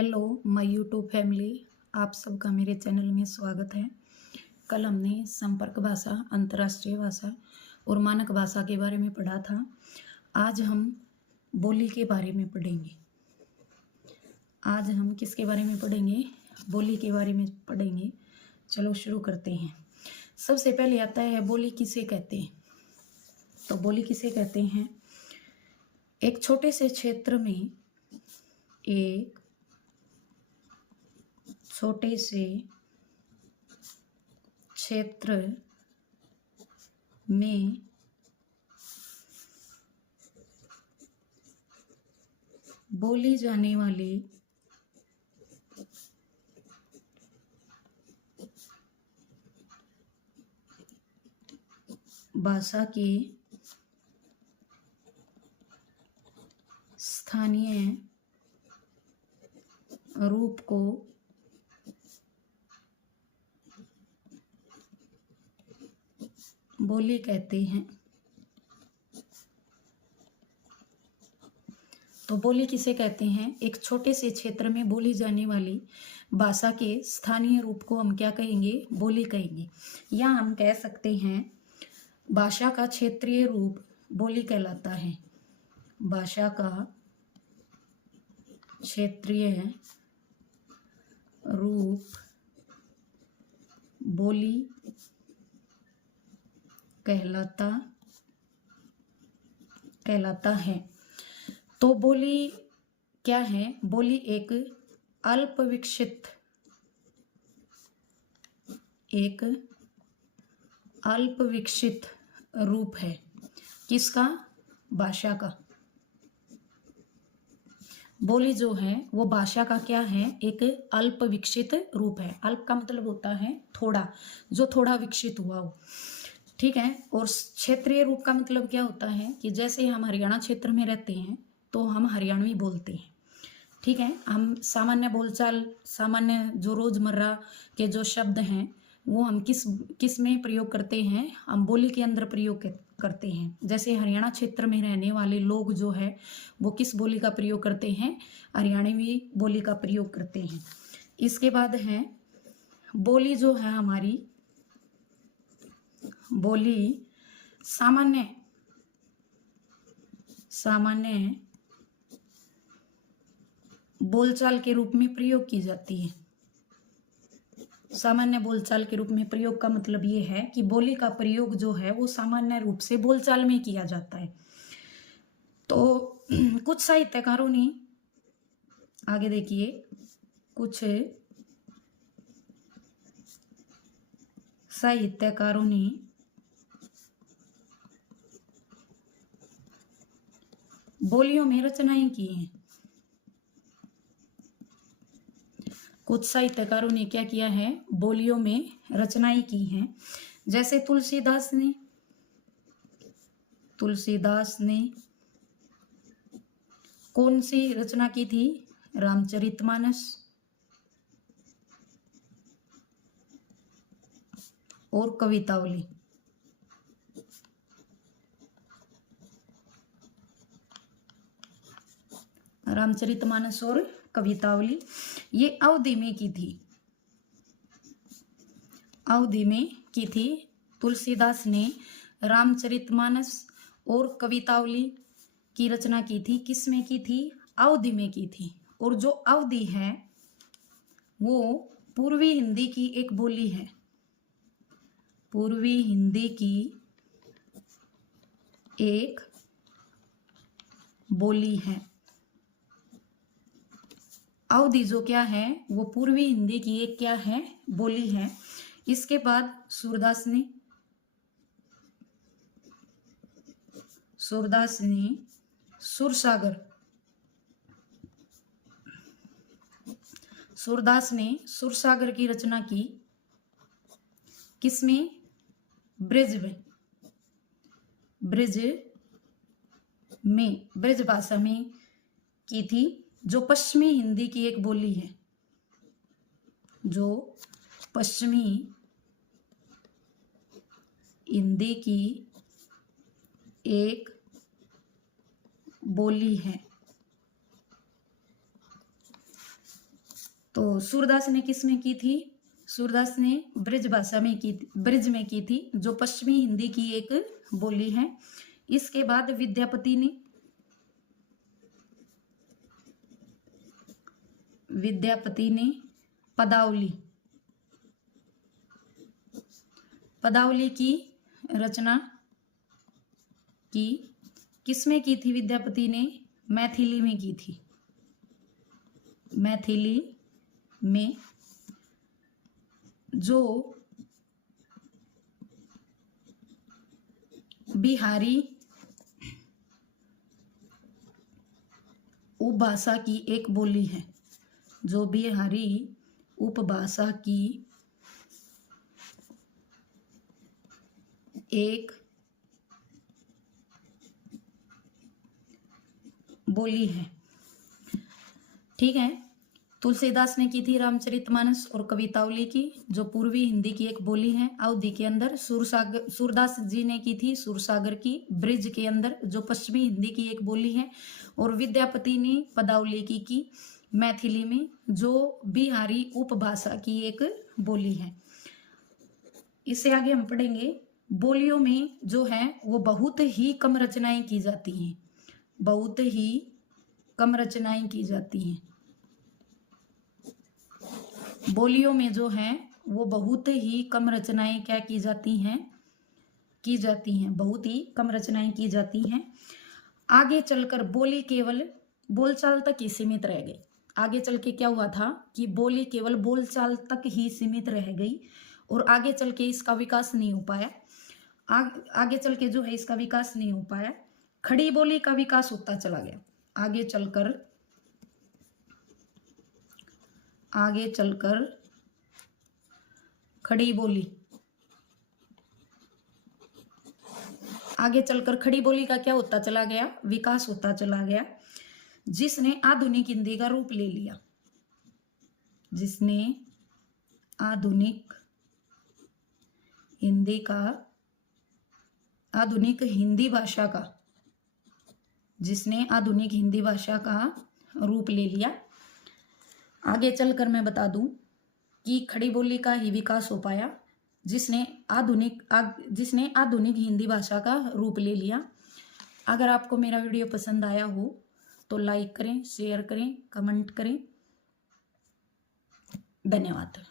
Hello my YouTube family, आप सबका मेरे चैनल में स्वागत है। कल हमने संपर्क भाषा, अंतर्राष्ट्रीय भाषा और मानक भाषा के बारे में पढ़ा था। आज हम बोली के बारे में पढ़ेंगे। आज हम किसके बारे में पढ़ेंगे? बोली के बारे में पढ़ेंगे। चलो शुरू करते हैं। सबसे पहले आता है बोली किसे कहते हैं। तो बोली किसे कहते हैं? एक छोटे से क्षेत्र में एक छोटे से क्षेत्र में बोली जाने वाली भाषा के स्थानीय रूप को बोली कहते हैं। तो बोली किसे कहते हैं? एक छोटे से क्षेत्र में बोली जाने वाली भाषा के स्थानीय रूप को हम क्या कहेंगे? बोली कहेंगे। या हम कह सकते हैं भाषा का क्षेत्रीय रूप बोली कहलाता है। भाषा का क्षेत्रीय रूप बोली कहलाता है। तो बोली क्या है? बोली एक अल्पविकसित रूप है। किसका? भाषा का। बोली जो है वो भाषा का क्या है? एक अल्प विकसित रूप है। अल्प का मतलब होता है थोड़ा, जो थोड़ा विकसित हुआ हो। ठीक है। और क्षेत्रीय रूप का मतलब क्या होता है कि जैसे हम हरियाणा क्षेत्र में रहते हैं तो हम हरियाणवी बोलते हैं। ठीक है। हम सामान्य बोलचाल, सामान्य जो रोजमर्रा के जो शब्द हैं वो हम किस में प्रयोग करते हैं? हम बोली के अंदर प्रयोग करते हैं। जैसे हरियाणा क्षेत्र में रहने वाले लोग जो है वो किस बोली का प्रयोग करते हैं? हरियाणवी बोली का प्रयोग करते हैं। इसके बाद है बोली जो है हमारी, बोली सामान्य बोलचाल के रूप में प्रयोग की जाती है। सामान्य बोलचाल के रूप में प्रयोग का मतलब ये है कि बोली का प्रयोग जो है वो सामान्य रूप से बोलचाल में किया जाता है। तो कुछ साहित्यकारों ने, आगे देखिए, कुछ साहित्यकारों ने बोलियों में रचनाएं की हैं। कुछ साहित्यकारों ने क्या किया है? बोलियों में रचनाएं की हैं। जैसे तुलसीदास ने कौन सी रचना की थी? रामचरितमानस और कवितावली। रामचरितमानस और कवितावली ये अवधि में की थी। तुलसीदास ने रामचरितमानस और कवितावली की रचना की थी। किस में की थी? अवधि में की थी। और जो अवधि है वो पूर्वी हिंदी की एक बोली है। पूर्वी हिंदी की एक बोली है। अवधि जो क्या है वो पूर्वी हिंदी की एक क्या है? बोली है। इसके बाद सूरदास ने सुरसागर की रचना की। किसमें? ब्रज भाषा में की थी, जो पश्चिमी हिंदी की एक बोली है। जो पश्चिमी हिंदी की एक बोली है। तो सूरदास ने किस में की थी? सूरदास ने ब्रज भाषा में की, ब्रज में की थी, जो पश्चिमी हिंदी की एक बोली है। इसके बाद विद्यापति ने पदावली की रचना की। किसमें की थी विद्यापति ने? मैथिली में की थी। मैथिली में जो बिहारी उपभाषा की एक बोली है, जो बिहारी उपभाषा की एक बोली है। ठीक है। तुलसीदास ने की थी रामचरितमानस और कवितावली की, जो पूर्वी हिंदी की एक बोली है अवधि के अंदर। सूरदास जी ने की थी सूरसागर की, ब्रिज के अंदर, जो पश्चिमी हिंदी की एक बोली है। और विद्यापति ने पदावली की मैथिली में, जो बिहारी उपभाषा की एक बोली है। इससे आगे हम पढ़ेंगे बोलियों में जो है वो बहुत ही कम रचनाएं की जाती हैं, बहुत ही कम रचनाएं की जाती हैं। बोलियों में जो है वो बहुत ही कम रचनाएं क्या की जाती हैं? बहुत ही कम रचनाएं की जाती हैं। आगे चलकर बोली केवल बोलचाल तक ही सीमित रह गई। आगे चल के क्या हुआ था कि बोली केवल बोलचाल तक ही सीमित रह गई और आगे चल के इसका विकास नहीं हो पाया। आगे चल के जो है इसका विकास नहीं हो पाया। खड़ी बोली का विकास होता चला गया। आगे चलकर खड़ी बोली का क्या होता चला गया? विकास होता चला गया, जिसने आधुनिक हिंदी का रूप ले लिया। जिसने आधुनिक हिंदी भाषा का रूप ले लिया। आगे चलकर मैं बता दूं कि खड़ी बोली का ही विकास हो पाया, जिसने आधुनिक हिंदी भाषा का रूप ले लिया। अगर आपको मेरा वीडियो पसंद आया हो तो लाइक करें, शेयर करें, कमेंट करें। धन्यवाद।